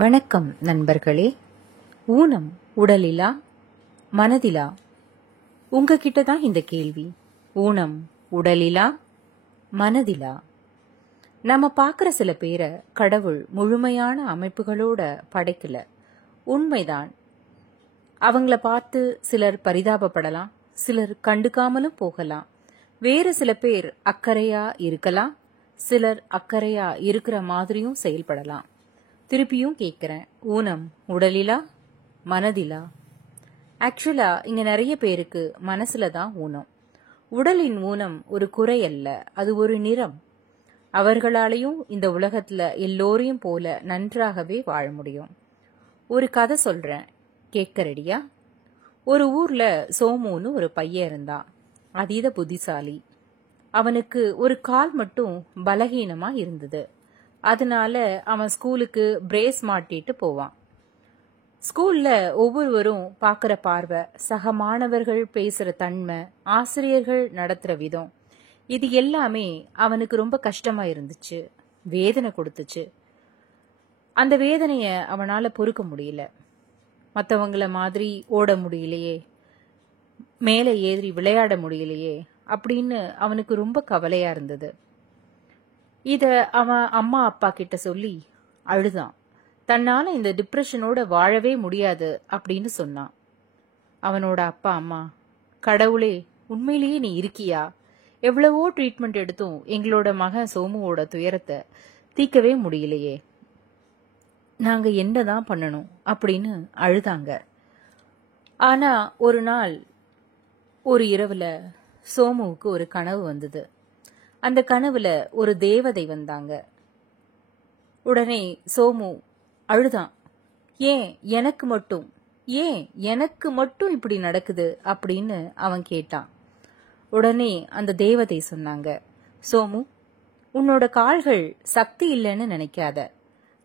வணக்கம் நண்பர்களே. ஊனம் உடலிலா மனதிலா? உங்ககிட்ட தான் இந்த கேள்வி. ஊனம் உடலிலா மனதிலா? நம்ம பார்க்குற சில பேரை கடவுள் முழுமையான அமைப்புகளோட படைக்கல. உண்மைதான். அவங்கள பார்த்து சிலர் பரிதாபப்படலாம், சிலர் கண்டுக்காமலும் போகலாம். வேறு சில பேர் அக்கறையா இருக்கலாம், சிலர் அக்கறையா இருக்கிற மாதிரியும் செயல்படலாம். திருப்பியும் கேட்குறேன், ஊனம் உடலிலா மனதிலா? ஆக்சுவலா இங்க நிறைய பேருக்கு மனசுல தான் ஊனம். உடலின் ஊனம் ஒரு குறை அல்ல, அது ஒரு நிறம். அவர்களாலையும் இந்த உலகத்துல எல்லோரையும் போல நன்றாகவே வாழ முடியும். ஒரு கதை சொல்றேன், கேட்க ரெடியா? ஒரு ஊர்ல சோமுன்னு ஒரு பையன் இருந்தான். அதீத புத்திசாலி. அவனுக்கு ஒரு கால் மட்டும் பலகீனமா இருந்தது. அதனால அவன் ஸ்கூலுக்கு பிரேஸ் மாட்டிட்டு போவான். ஸ்கூல்ல ஒவ்வொருவரும் பார்க்குற பார்வை, சக மாணவர்கள் பேசுற தன்மை, ஆசிரியர்கள் நடத்துற விதம், இது எல்லாமே அவனுக்கு ரொம்ப கஷ்டமா இருந்துச்சு, வேதனை கொடுத்துச்சு. அந்த வேதனைய அவனால பொறுக்க முடியல. மற்றவங்கள மாதிரி ஓட முடியலையே, மேலே ஏறி விளையாட முடியலையே அப்படின்னு அவனுக்கு ரொம்ப கவலையா இருந்தது. இத அவன் அம்மா அப்பா கிட்ட சொல்லி அழுதான். தன்னால இந்த டிப்ரெஷனோட வாழவே முடியாது அப்படின்னு சொன்னான். அவனோட அப்பா அம்மா, கடவுளே, உண்மையிலேயே நீ இருக்கியா? எவ்வளவோ ட்ரீட்மெண்ட் எடுத்தும் எங்களோட மகன் சோமுவோட துயரத்தை தீர்க்கவே முடியலையே, நாங்க என்னதான் பண்ணணும் அப்படின்னு அழுதாங்க. ஆனா ஒரு நாள் ஒரு இரவுல சோமுவுக்கு ஒரு கனவு வந்தது. அந்த கனவுல ஒரு தேவதை வந்தாங்க. உடனே சோமு அழுதான். ஏன் எனக்கு மட்டும் இப்படி நடக்குது அப்படின்னு அவன் கேட்டான். உடனே அந்த தேவதை சொன்னாங்க, சோமு, உன்னோட கால்கள் சக்தி இல்லைன்னு நினைக்காத.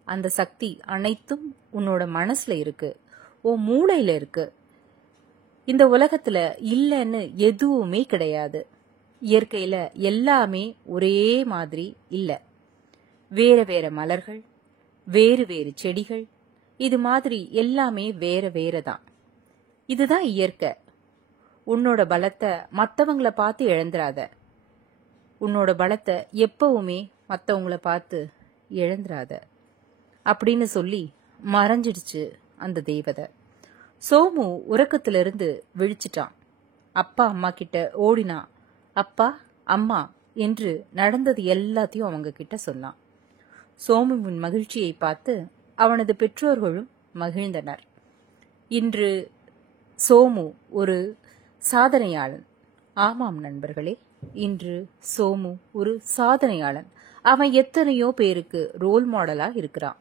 அந்த சக்தி அனைத்தும் உன்னோட மனசுல இருக்கு, உன் மூளையில இருக்கு. இந்த உலகத்துல இல்லைன்னு எதுவுமே கிடையாது. இயற்கையில எல்லாமே ஒரே மாதிரி இல்ல. வேற வேற மலர்கள், வேறு வேறு செடிகள், இது மாதிரி எல்லாமே வேற வேற தான். இதுதான் இயற்கை. உன்னோட பலத்தை மற்றவங்கள பார்த்து இழந்துராத. உன்னோட பலத்தை எப்பவுமே மற்றவங்கள பார்த்து இழந்துராத அப்படின்னு சொல்லி மறைஞ்சிடுச்சு அந்த தேவதை. சோமு உறக்கத்திலிருந்து விழிச்சிட்டான். அப்பா அம்மா கிட்ட ஓடினான். அப்பா அம்மா என்று நடந்தது எல்லாத்தையும் அவங்க கிட்ட சொன்னான். சோமுவின் மகிழ்ச்சியை பார்த்து அவனது பெற்றோர்களும் மகிழ்ந்தனர். இன்று சோமு ஒரு சாதனையாளன். ஆமாம் நண்பர்களே, இன்று சோமு ஒரு சாதனையாளன். அவன் எத்தனையோ பேருக்கு ரோல் மாடலா இருக்கிறான்.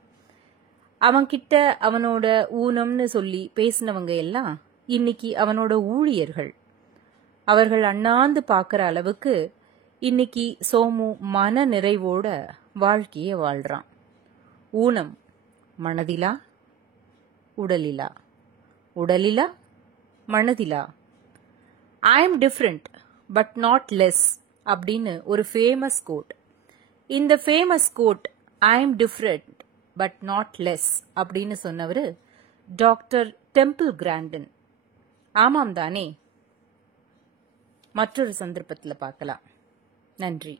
அவன்கிட்ட அவனோட ஊனம்னு சொல்லி பேசினவங்க எல்லாம் இன்னைக்கு அவனோட ஊழியர்கள். அவர்கள் அண்ணாந்து பார்க்குற அளவுக்கு இன்னைக்கு சோமு மன நிறைவோட வாழ்க்கைய வாழ்றான். ஊனம் மனதிலா உடலிலா? உடலிலா மனதிலா? I am different but not less அப்படின்னு ஒரு ஃபேமஸ் கோட். இந்த famous quote, I am different but not less அப்படின்னு சொன்னவர் டாக்டர் டெம்பிள் கிராண்டன். ஆமாம் தானே? மற்றொரு சந்தர்ப்பத்தில் பார்க்கலாம். நன்றி.